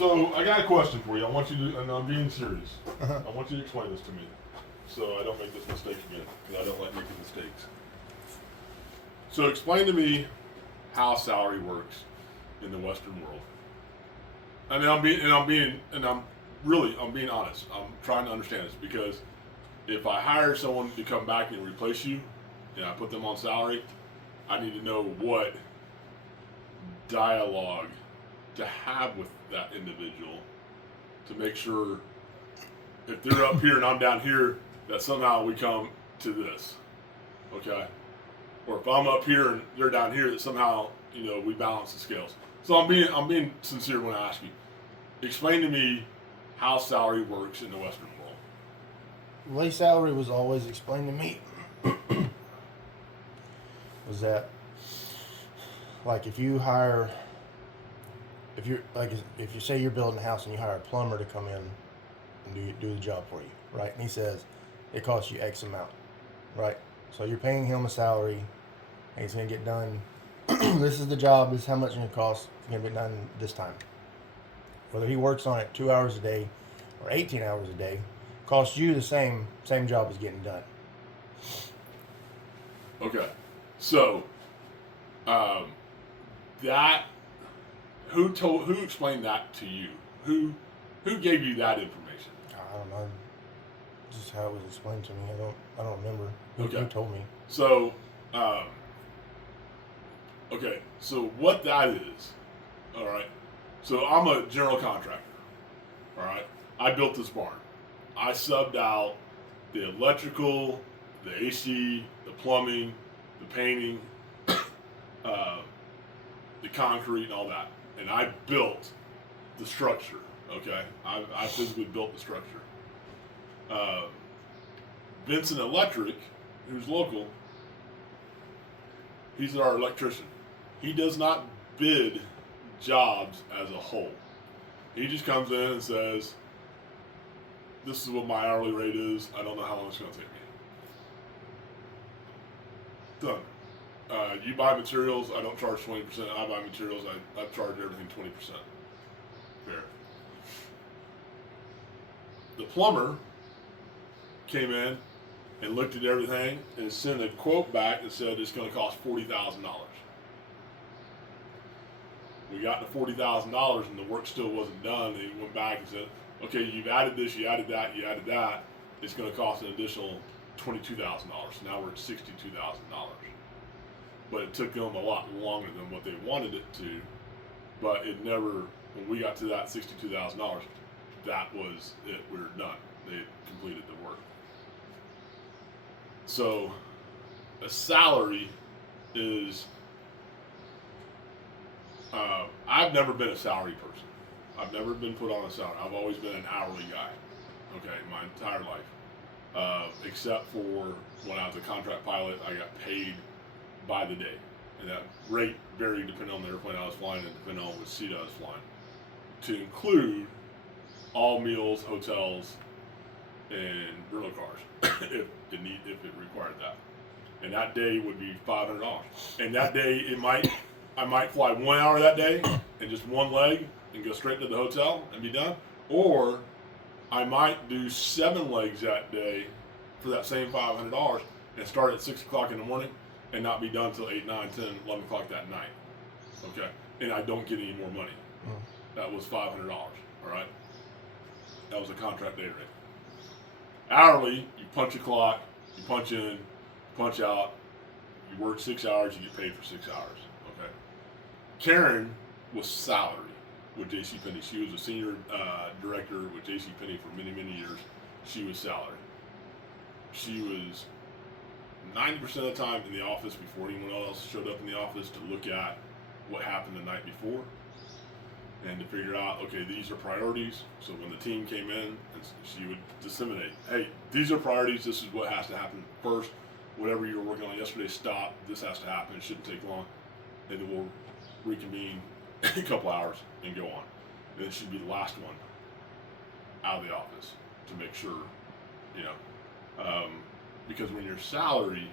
So I got a question for you. I want you to, and I'm being serious. I want you to explain this to me, so I don't make this mistake again, because I don't like making mistakes. So explain to me how salary works in the Western world. And I'm being honest. I'm trying to understand this because if I hire someone to come back and replace you, and I put them on salary, I need to know what dialogue to have with that individual to make sure if they're up here and I'm down here that somehow we come to this, okay? Or if I'm up here and they're down here that somehow we balance the scales. So I'm being sincere when I ask you. Explain to me how salary works in the Western world. The way salary was always explained to me was that, like, if you say you're building a house and you hire a plumber to come in and do the job for you, right? And he says it costs you X amount, right? So you're paying him a salary, and he's gonna get done. This is the job. This is how much it's gonna cost. It's gonna be done this time. Whether he works on it 2 hours a day or 18 hours a day, costs you the same job as getting done. Okay, so that who explained that to you? Who gave you that information? I don't know. Just how it was explained to me. I don't remember who told me. So okay, so what that is, all right. So I'm a general contractor, all right. I built this barn. I subbed out the electrical, the AC, the plumbing, the painting, the concrete, and all that. And I built the structure, okay? I physically built the structure. Vincent Electric, who's local, he's our electrician. He does not bid jobs as a whole. He just comes in and says, this is what my hourly rate is. I don't know how long it's going to take me. Done. You buy materials, I don't charge 20%. I buy materials, I charge everything 20%. Fair. The plumber came in and looked at everything and sent a quote back that said it's going to cost $40,000. We got to $40,000 and the work still wasn't done. And he went back and said, okay, you've added this, you added that, you added that. It's going to cost an additional $22,000. Now we're at $62,000. But it took them a lot longer than what they wanted it to. But it never, when we got to that $62,000, that was it. We were done. They had completed the work. So a salary is, I've never been a salary person. I've never been put on a salary. I've always been an hourly guy, okay, my entire life. Except for when I was a contract pilot, I got paid by the day. And that rate varied depending on the airplane I was flying and depending on which seat I was flying. To include all meals, hotels, and rental cars, if it required that. And that day would be $500. And that day, I might fly 1 hour that day and just one leg and go straight to the hotel and be done. Or I might do 7 legs that day for that same $500 and start at 6 o'clock in the morning and not be done until 8, 9, 10, 11 o'clock that night. Okay? And I don't get any more money. That was $500, all right? That was a contract day rate. Hourly, you punch a clock, you punch in, punch out, you work 6 hours, you get paid for 6 hours. Okay. Karen was salary with JCPenney. She was a senior director with JCPenney for many, many years. She was salary. She was 90% of the time in the office before anyone else showed up in the office to look at what happened the night before and to figure out, okay, these are priorities. So when the team came in, she would disseminate, hey, these are priorities. This is what has to happen first. Whatever you were working on yesterday, stop. This has to happen. It shouldn't take long. And then we'll reconvene in a couple hours and go on. And then she'd be the last one out of the office to make sure, because when you're salary,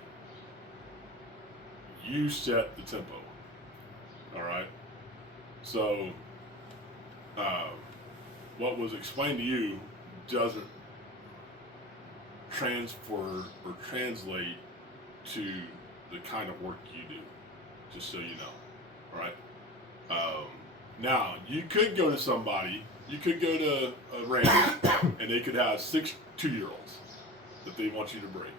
you set the tempo. All right. So what was explained to you doesn't transfer or translate to the kind of work you do, just so you know, right? Now, you could go to somebody, you could go to a ranch, and they could have 6 2-year-olds that they want you to break.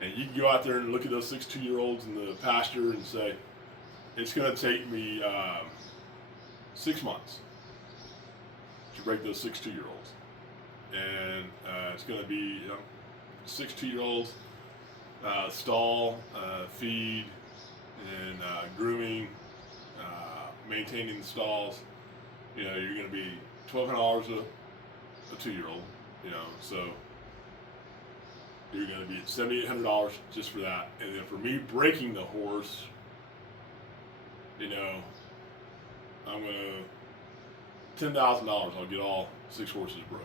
And you can go out there and look at those 6 2-year-olds in the pasture and say, it's going to take me 6 months to break those 6 2-year-olds. And it's going to be 6 2-year-olds, stall, feed, and grooming, maintaining the stalls. You're going to be $1,200 a 2-year-old. So you're going to be at $7,800 just for that. And then for me breaking the horse, I'm going to $10,000. I'll get all 6 horses broke.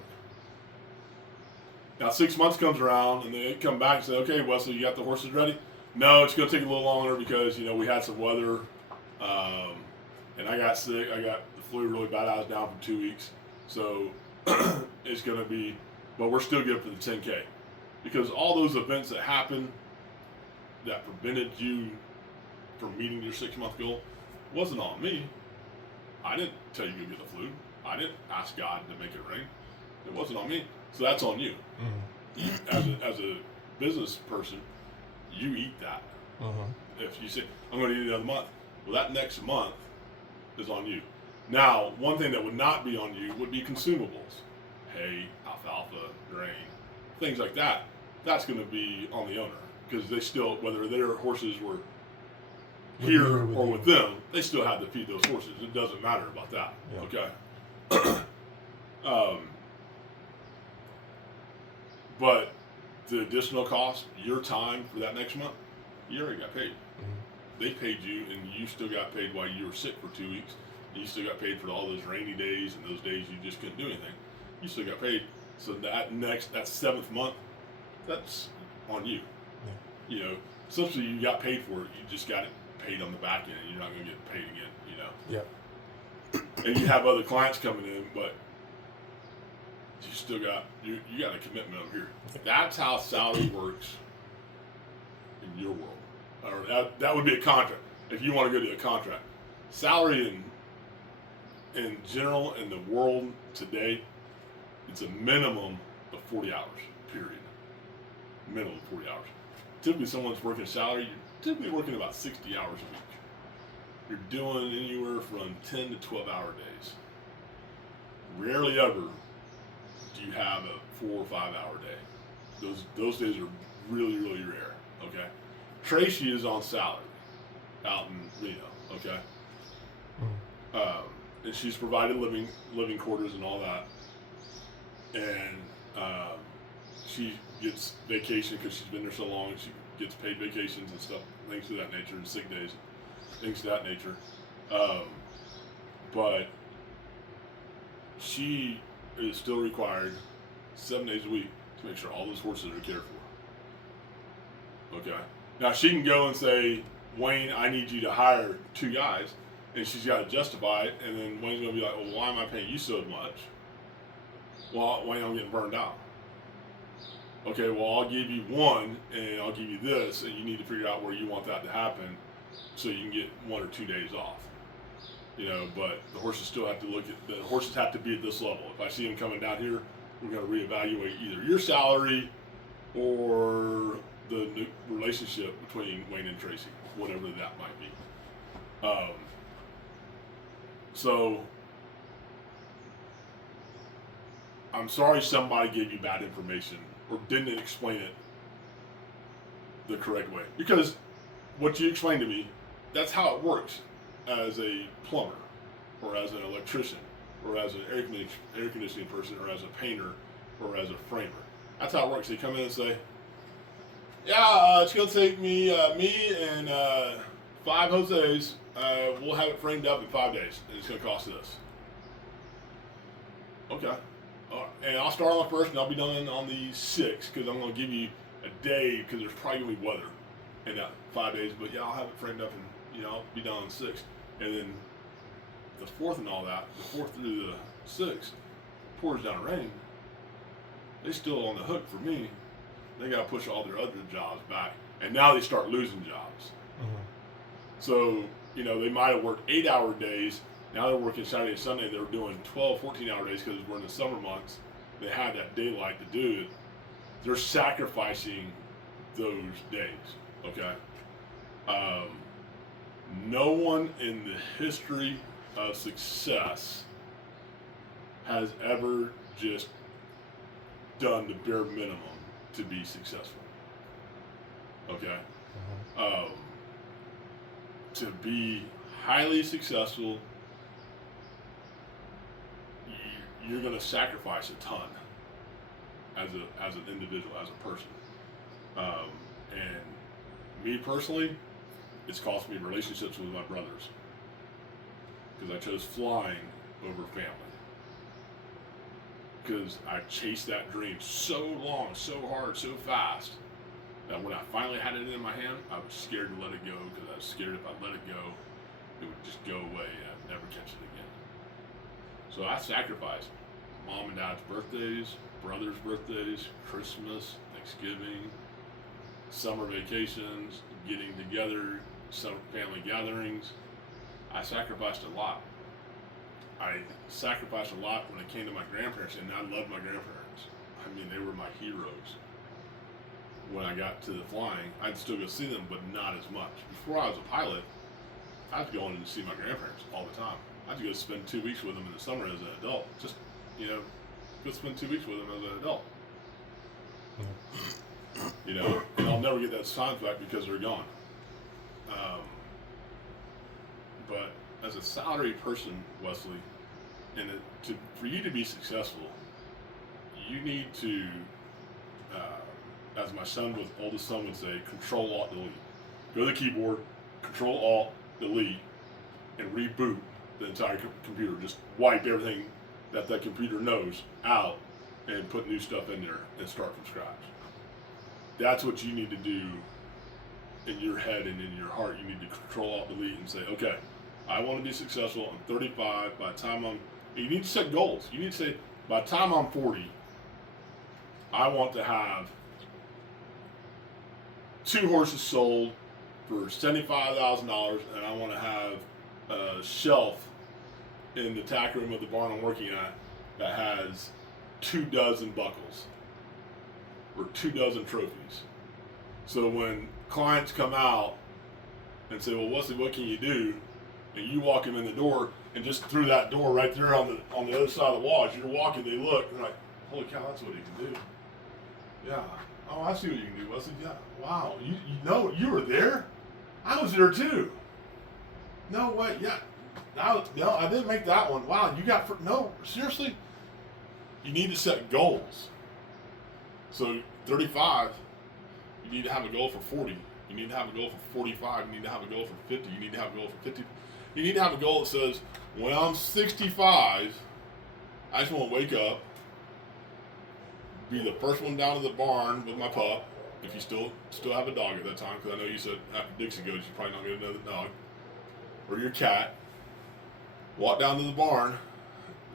Now 6 months comes around and they come back and say, okay, Wesley, you got the horses ready? No, it's going to take a little longer because we had some weather, and I got sick. I got the flu really bad. I was down for 2 weeks, so it's going to be. But we're still good for the 10K because all those events that happened that prevented you from meeting your 6-month goal wasn't on me. I didn't tell you to get the flu. I didn't ask God to make it rain. It wasn't on me. So that's on you. Mm-hmm. As a business person, you eat that. If you say, I'm going to eat it another month, well, that next month is on you. Now, one thing that would not be on you would be consumables. Hay, alfalfa, grain, things like that. That's going to be on the owner because they still, whether their horses were here or with them, they still have to feed those horses. It doesn't matter about that. Yeah. Okay. But the additional cost, your time for that next month, you already got paid. Mm-hmm. They paid you, and you still got paid while you were sick for 2 weeks. And you still got paid for all those rainy days and those days you just couldn't do anything. You still got paid. So that 7th month, that's on you. Yeah. Essentially you got paid for it. You just got it paid on the back end. You're not going to get paid again. Yeah. And you have other clients coming in, but you still got you got a commitment over here. That's how salary works in your world, or that would be a contract. If you want to go to a contract, salary in general in the world today, it's a minimum of 40 hours. Period. Minimum 40 hours. Typically, someone's working salary. You're typically working about 60 hours a week. You're doing anywhere from 10 to 12-hour days. Rarely ever do you have a 4 or 5 hour day. Those days are really, really rare. Okay. Tracy is on salary out in Reno. Okay. And she's provided living quarters and all that. And she gets vacation because she's been there so long, and she gets paid vacations and stuff, things of that nature, and sick days, things of that nature. But she is still required 7 days a week to make sure all those horses are cared for. Okay. Now she can go and say, Wayne, I need you to hire 2 guys, and she's got to justify it, and then Wayne's going to be like, well, why am I paying you so much? Well, Wayne, I'm getting burned out. Okay, well, I'll give you 1, and I'll give you this, and you need to figure out where you want that to happen so you can get 1 or 2 days off. But the horses still have to the horses have to be at this level. If I see them coming down here, we're going to reevaluate either your salary or the new relationship between Wayne and Tracy, whatever that might be. So I'm sorry somebody gave you bad information or didn't explain it the correct way. Because what you explained to me, that's how it works as a plumber or as an electrician or as an air conditioning person or as a painter or as a framer. That's how it works. They come in and say, yeah, it's going to take me and 5 Jose's. We'll have it framed up in 5 days, and it's going to cost this. Okay. And I'll start on the 1st, and I'll be done on the 6th, because I'm going to give you a day, because there's probably going to be weather in that 5 days. But yeah, I'll have it framed up, and I'll be done on the 6th. And then the 4th and all that, the 4th through the 6th, pours down rain, they still on the hook for me. They got to push all their other jobs back, and now they start losing jobs. Mm-hmm. So, you know, they might have worked 8-hour days. Now they're working Saturday and Sunday. They're doing 12, 14-hour days because we're in the summer months. They had that daylight to do it. They're sacrificing those days, okay? No one in the history of success has ever just done the bare minimum to be successful, okay? Mm-hmm. To be highly successful, you're going to sacrifice a ton as an individual, as a person. And me personally, it's cost me relationships with my brothers because I chose flying over family. Because I chased that dream so long, so hard, so fast that when I finally had it in my hand, I was scared to let it go because I was scared if I let it go, it would just go away and I'd never catch it again. So I sacrificed mom and dad's birthdays, brothers' birthdays, Christmas, Thanksgiving, summer vacations, getting together, some family gatherings. I sacrificed a lot. I sacrificed a lot when it came to my grandparents, and I loved my grandparents. I mean, they were my heroes. When I got to the flying, I'd still go see them, but not as much. Before I was a pilot, I was going to see my grandparents all the time. I'd go spend 2 weeks with them in the summer as an adult. Just, you know, go spend 2 weeks with them as an adult. You know, and I'll never get that time back because they're gone. But as a salary person, Wesley, and for you to be successful, you need to, as my oldest son would say, Control Alt Delete. Go to the keyboard, Control Alt Delete, and reboot the entire computer. Just wipe everything that computer knows out and put new stuff in there and start from scratch. That's what you need to do in your head and in your heart. You need to Control Alt Delete and say, okay, I want to be successful. I'm 35. By the time you need to set goals. You need to say, by the time I'm 40, I want to have 2 horses sold for $75,000, and I want to have a shelf in the tack room of the barn I'm working at that has 24 buckles or 24 trophies. So when clients come out and say, well, Wesley, what can you do? And you walk them in the door, and just through that door right there on the other side of the wall, as you're walking, they look, and they're like, holy cow, that's what he can do. Yeah. Oh, I see what you can do, Wesley. Yeah. Wow. You know, you were there? I was there too. No way. Yeah. No, I didn't make that one. Wow. You got, no, seriously? You need to set goals. So 35, you need to have a goal for 40. You need to have a goal for 45. You need to have a goal for 50. You need to have a goal for 50. You need to have a goal that says, when I'm 65, I just want to wake up, be the first one down to the barn with my pup, if you still have a dog at that time, because I know you said after Dixie goes, you're probably not going to get another dog, or your cat. Walk down to the barn,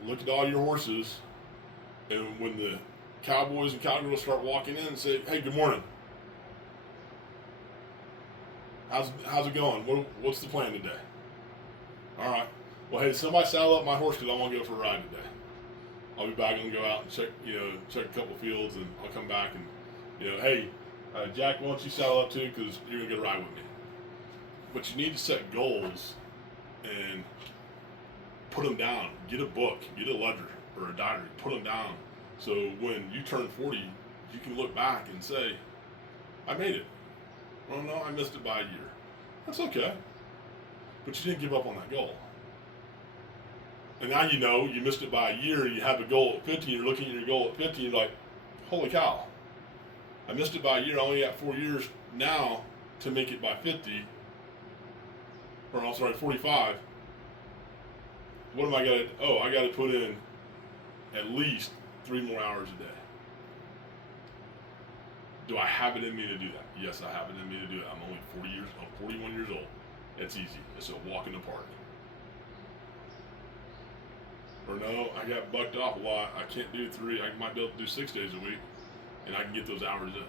look at all your horses, and when the cowboys and cowgirls start walking in, say, hey, good morning. How's it going? What's the plan today? All right. Well, hey, somebody saddle up my horse because I want to go for a ride today. I'll be back and go out and check a couple fields, and I'll come back and, hey, Jack, why don't you saddle up too, because you're going to get a ride with me. But you need to set goals and put them down. Get a book, get a ledger or a diary, put them down. So when you turn 40, you can look back and say, I made it. Well, no, I missed it by a year. That's okay. But you didn't give up on that goal. And now you missed it by a year, you have a goal at 50, you're looking at your goal at 50, you're like, holy cow. I missed it by a year, I only got 4 years now to make it by 50. Or I'm sorry, 45. What am I going to, I got to put in at least 3 more hours a day. Do I have it in me to do that? Yes, I have it in me to do it. I'm only 41 years old. It's easy. It's a walk in the park. Or no, I got bucked off a lot. I can't do 3. I might be able to do 6 days a week, and I can get those hours in.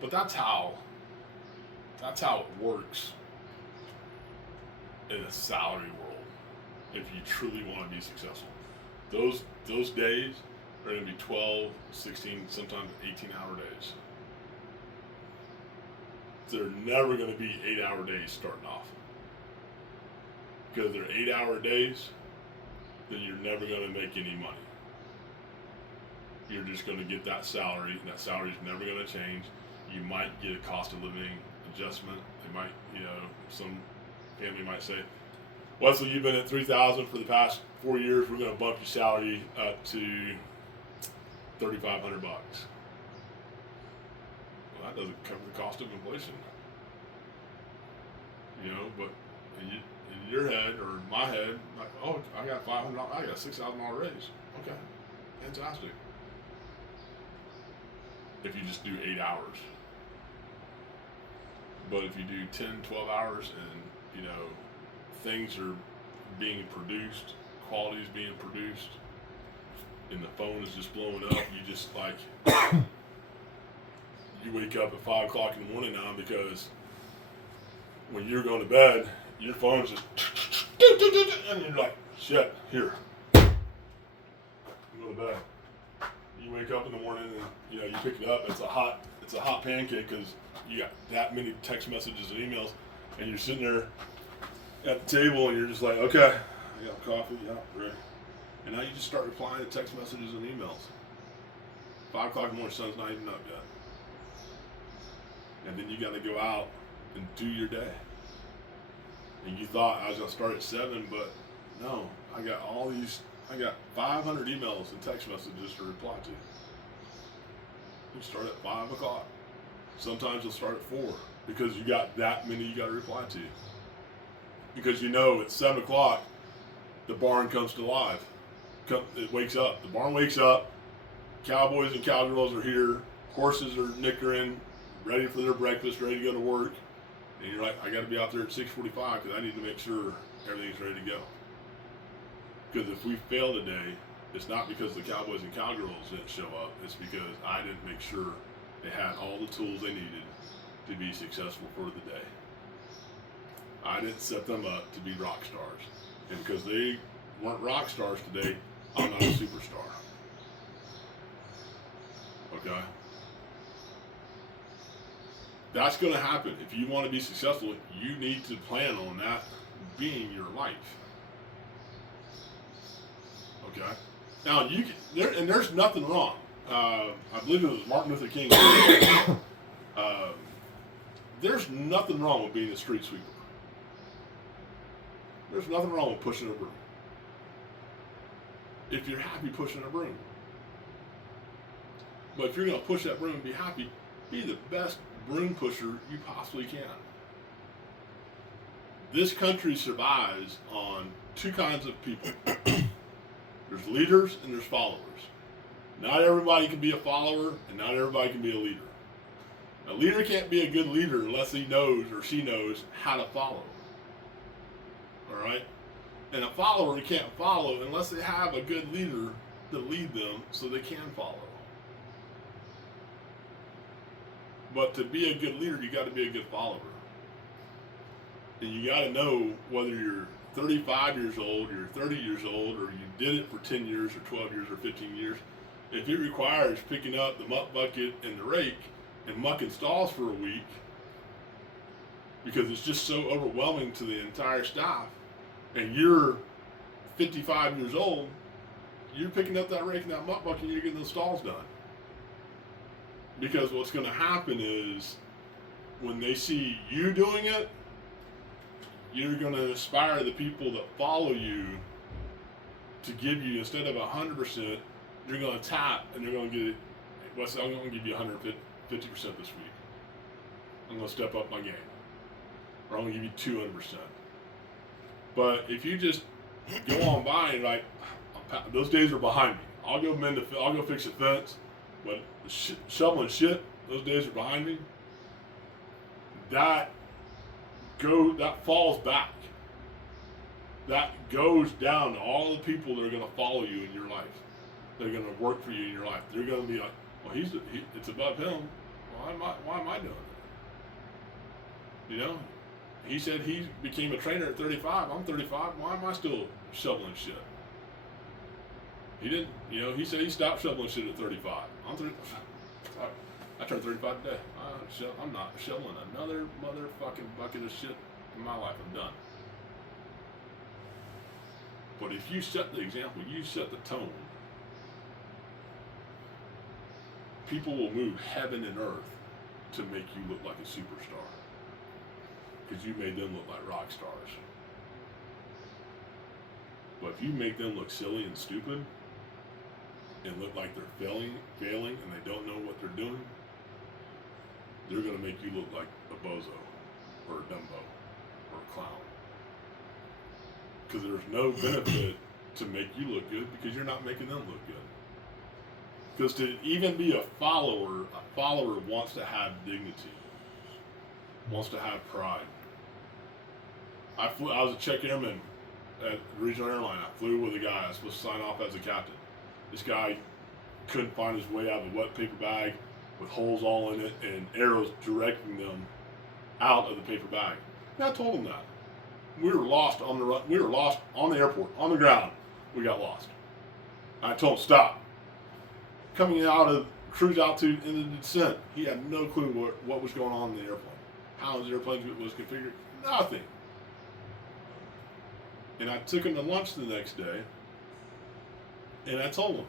But that's how it works in a salary world. If you truly want to be successful, those days are going to be 12, 16, sometimes 18-hour days. They're never going to be 8-hour days starting off. Because they're 8-hour days, then you're never going to make any money. You're just going to get that salary, and that salary is never going to change. You might get a cost of living adjustment. They might, some family might say, Wesley, you've been at $3,000 for the past 4 years. We're going to bump your salary up to $3,500. Well, that doesn't cover the cost of inflation. But in your head or in my head, like, oh, I got $500, I got a $6,000 raise. Okay, fantastic. If you just do 8 hours. But if you do 10, 12 hours and, things are being produced, quality is being produced, and the phone is just blowing up, you just you wake up at 5 o'clock in the morning now because when you're going to bed, your phone's just, and you're like, shit, here, go to bed. You wake up in the morning and, you pick it up, it's a hot pancake because you got that many text messages and emails, and you're sitting there at the table and you're just like, okay, I got coffee, yeah, ready. And now you just start replying to text messages and emails. 5 o'clock in the morning, sun's not even up yet. And then you got to go out and do your day. And you thought I was going to start at 7, but no, I got 500 emails and text messages to reply to. You start at 5 o'clock. Sometimes you'll start at 4 because you got that many you got to reply to. Because at 7 o'clock, the barn comes to life. It wakes up. The barn wakes up. Cowboys and cowgirls are here. Horses are nickering, ready for their breakfast, ready to go to work. And you're like, I got to be out there at 6:45 because I need to make sure everything's ready to go. Because if we fail today, it's not because the cowboys and cowgirls didn't show up. It's because I didn't make sure they had all the tools they needed to be successful for the day. I didn't set them up to be rock stars. And because they weren't rock stars today, I'm not a superstar. Okay? That's going to happen. If you want to be successful, you need to plan on that being your life. Okay? Now, there's nothing wrong. I believe it was Martin Luther King. There's nothing wrong with being a street sweeper. There's nothing wrong with pushing a broom. If you're happy pushing a broom. But if you're going to push that broom and be happy, be the best broom pusher you possibly can. This country survives on 2 kinds of people. There's leaders and there's followers. Not everybody can be a follower and not everybody can be a leader. A leader can't be a good leader unless he knows or she knows how to follow. All right? And a follower can't follow unless they have a good leader to lead them so they can follow. But to be a good leader, you got to be a good follower. And you got to know whether you're 35 years old, you're 30 years old, or you did it for 10 years or 12 years or 15 years. If it requires picking up the muck bucket and the rake and mucking stalls for a week because it's just so overwhelming to the entire staff, and you're 55 years old, you're picking up that rake and that muck bucket and you're getting those stalls done. Because what's going to happen is when they see you doing it, you're going to inspire the people that follow you to give you, instead of 100%, you're going to tap and they're going to get it. Wesley, I'm going to give you 150% this week. I'm going to step up my game. Or I'm going to give you 200%. But if you just go on by and like, those days are behind me. I'll go fix a fence, but shoveling shit, those days are behind me. That falls back. that goes down to all the people that are going to follow you in your life. They're going to work for you in your life. They're going to be like, well, it's above him. Why am I doing it? You know, he said he became a trainer at 35. I'm 35. Why am I still shoveling shit? He didn't, he said he stopped shoveling shit at 35. I'm 35. I turned 35 today. I'm not shoveling another motherfucking bucket of shit in my life. I'm done. But if you set the example, you set the tone, people will move heaven and earth to make you look like a superstar. Because you made them look like rock stars. But if you make them look silly and stupid, and look like they're failing, and they don't know what they're doing, they're going to make you look like a bozo, or a Dumbo, or a clown. Because there's no benefit to make you look good, because you're not making them look good. Because to even be a follower wants to have dignity, wants to have pride. I was a check airman at Regional Airline. I flew with a guy I was supposed to sign off as a captain. This guy couldn't find his way out of a wet paper bag with holes all in it and arrows directing them out of the paper bag. And I told him that. We were lost on the run. We were lost on the airport, on the ground. We got lost. I told him, stop. Coming out of cruise altitude in the descent, he had no clue what was going on in the airplane. How his airplane was configured, nothing. And I took him to lunch the next day, and I told him,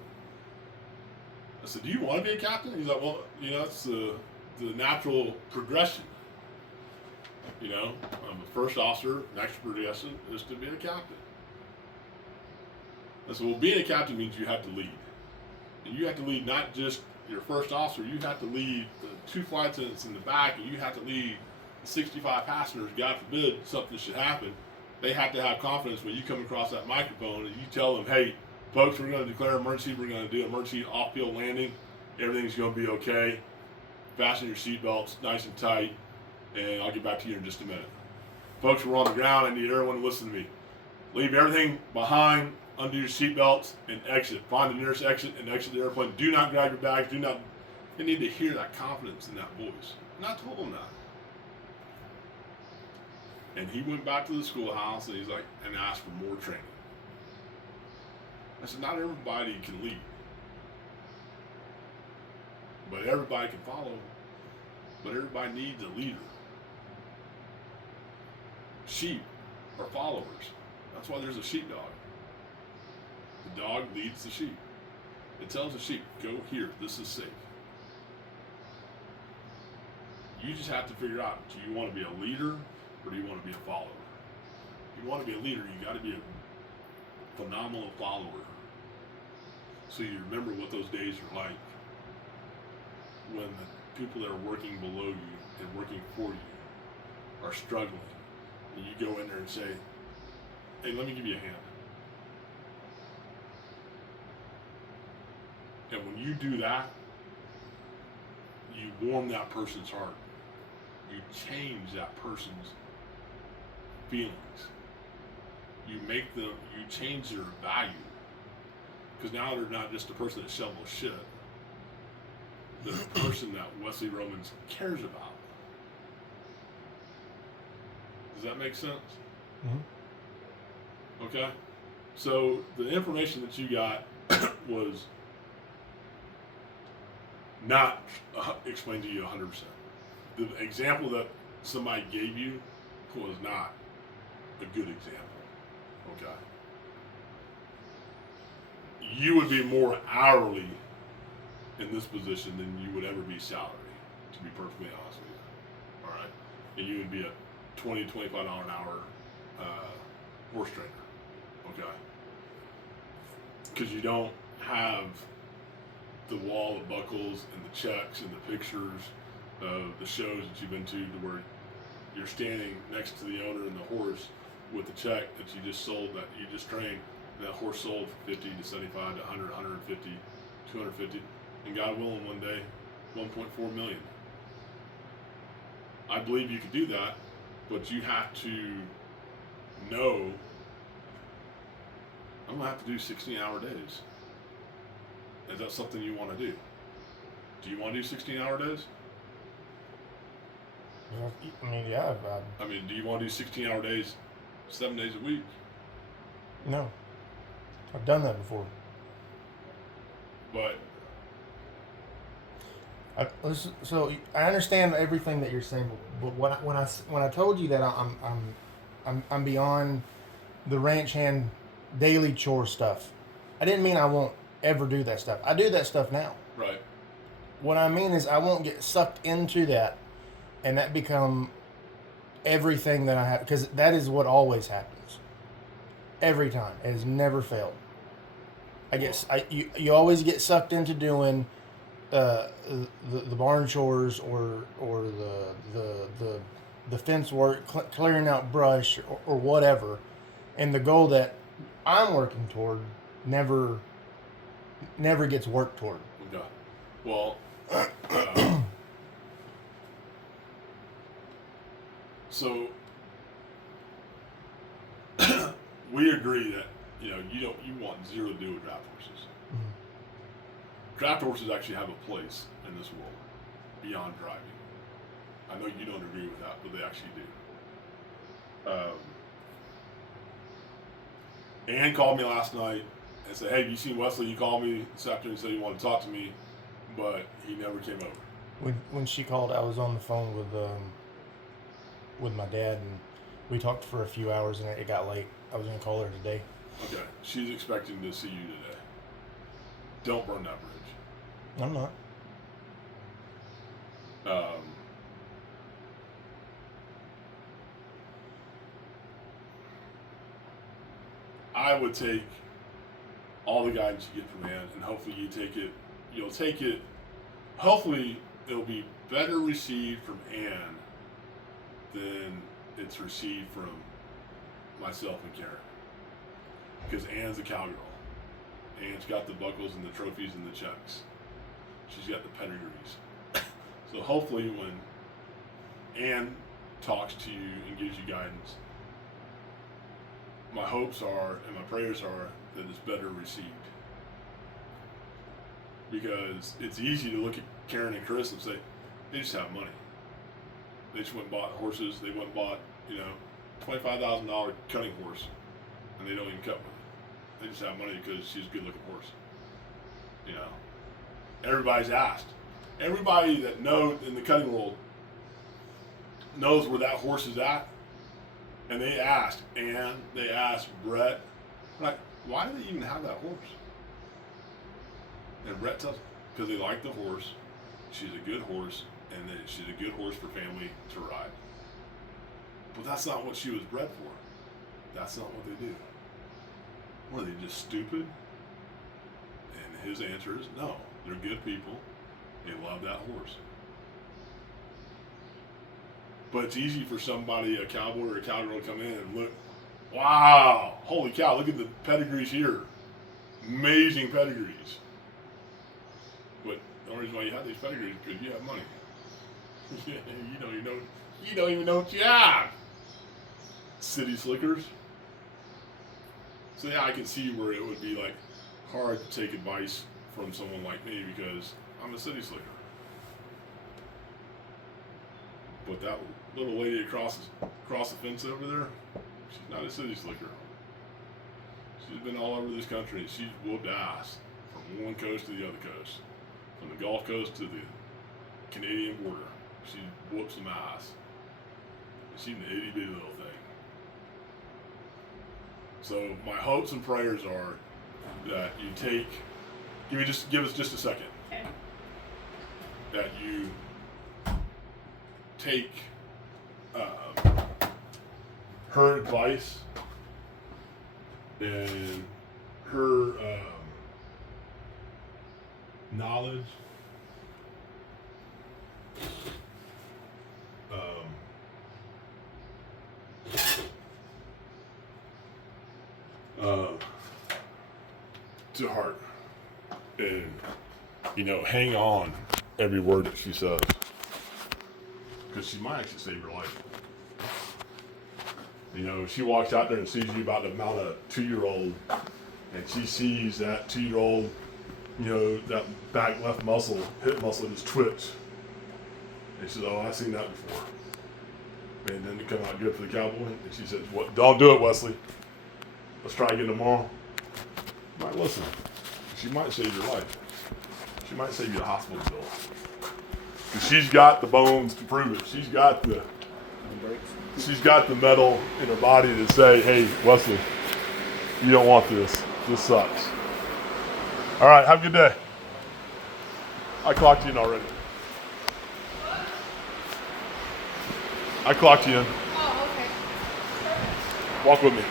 I said, do you want to be a captain? He's like, well, that's the natural progression. I'm a first officer, next progression is to be a captain. I said, well, being a captain means you have to lead. And you have to lead not just your first officer, you have to lead the 2 flight attendants in the back, and you have to lead the 65 passengers. God forbid something should happen. They have to have confidence when you come across that microphone and you tell them, hey, folks, we're going to declare emergency. We're going to do emergency off-field landing. Everything's going to be okay. Fasten your seatbelts nice and tight, and I'll get back to you in just a minute. Folks, we're on the ground. I need everyone to listen to me. Leave everything behind, undo your seatbelts, and exit. Find the nearest exit and exit the airplane. Do not grab your bags. They need to hear that confidence in that voice. And I told them that. And he went back to the schoolhouse and and asked for more training. I said, not everybody can lead, but everybody can follow. But everybody needs a leader. Sheep are followers. That's why there's a sheepdog. The dog leads the sheep. It tells the sheep, go here, this is safe. You just have to figure out, do you want to be a leader or do you want to be a follower? If you want to be a leader, you got to be a phenomenal follower. So you remember what those days are like when the people that are working below you and working for you are struggling. And you go in there and say, hey, let me give you a hand. And when you do that, you warm that person's heart. You change that person's feelings. You change their value. Because now they're not just a person that shovels shit. They're a person that Wesley Romans cares about. Does that make sense? Mm-hmm. Okay. So the information that you got was not explained to you 100%. The example that somebody gave you was not a good example. Okay. You would be more hourly in this position than you would ever be salary, to be perfectly honest with you. All right. And you would be a $20, $25 an hour horse trainer. Okay. Because you don't have the wall of buckles and the checks and the pictures of the shows that you've been to where you're standing next to the owner and the horse with the check that you just sold, that you just trained, and that horse sold for 50 to 75 to 100, 150, 250, and God willing one day, 1.4 million. I believe you could do that, but you have to know I'm gonna have to do 16-hour days. Is that something you want to do? Do you want to do 16-hour days? I mean, yeah. I mean, do you want to do 16-hour days, 7 days a week? No. I've done that before. But So I understand everything that you're saying, but when I told you that I'm beyond the ranch hand daily chore stuff, I didn't mean I won't ever do that stuff. I do that stuff now. right, What I mean is I won't get sucked into that, and that become everything that I have, because that is what always happens. Every time, it has never failed. You always get sucked into doing the barn chores or the fence work, clearing out brush or whatever, and the goal that I'm working toward never gets worked toward. okay. Well, so we agree that you want zero to do with draft horses. Mm-hmm. Draft horses actually have a place in this world beyond driving. I know you don't agree with that, but they actually do. Ann called me last night and said, "Hey, have you seen Wesley? He called me this afternoon and said he wanted to talk to me, but he never came over." When she called, I was on the phone with my dad, and we talked for a few hours, and it got late. I was gonna call her today. Okay, she's expecting to see you today. Don't burn that bridge. I'm not. I would take all the guidance you get from Ann, and hopefully you'll take it, hopefully it'll be better received from Ann than it's received from myself and Karen. Because Ann's a cowgirl. Ann's got the buckles and the trophies and the checks. She's got the pedigrees. So hopefully when Ann talks to you and gives you guidance, my hopes are and my prayers are that it's better received. Because it's easy to look at Karen and Chris and say, they just have money. They just went and bought horses. They went and bought, $25,000 cutting horse, and they don't even cut with it. They just have money because she's a good-looking horse. Everybody's asked. Everybody that knows in the cutting world knows where that horse is at, and they asked Ann, they asked Brett, like, why do they even have that horse? And Brett tells them, because they like the horse. She's a good horse, and she's a good horse for family to ride. But that's not what she was bred for. That's not what they do. Were they just stupid? And his answer is no. They're good people. They love that horse. But it's easy for somebody, a cowboy or a cowgirl, to come in and look, wow, holy cow, look at the pedigrees here. Amazing pedigrees. But the only reason why you have these pedigrees is because you have money. You don't even know what you have. City slickers. So yeah, I can see where it would be like hard to take advice from someone like me because I'm a city slicker. But that little lady across the fence over there, she's not a city slicker. She's been all over this country. She's whooped ass from one coast to the other coast, from the Gulf Coast to the Canadian border. She whoops some ass. She's an itty bitty little thing. So my hopes and prayers are that you take. Give us just a second. Okay. That you take her advice and her knowledge, to heart, and hang on every word that she says, because she might actually save your life. If she walks out there and sees you about to mount a 2-year-old and she sees that 2-year-old, that back left muscle, hip muscle just twitch. And she says, "Oh, I've seen that before." And then it come out good for the cowboy. And she says, "What? Don't do it, Wesley. Let's try again tomorrow." You might listen. She might save your life. She might save you the hospital bill. Because she's got the bones to prove it. She's got the metal in her body to say, "Hey, Wesley, you don't want this. This sucks." All right, have a good day. I clocked you in already. I clocked you in. Oh, okay. Perfect. Walk with me.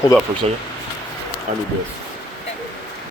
Hold up for a second. I need this.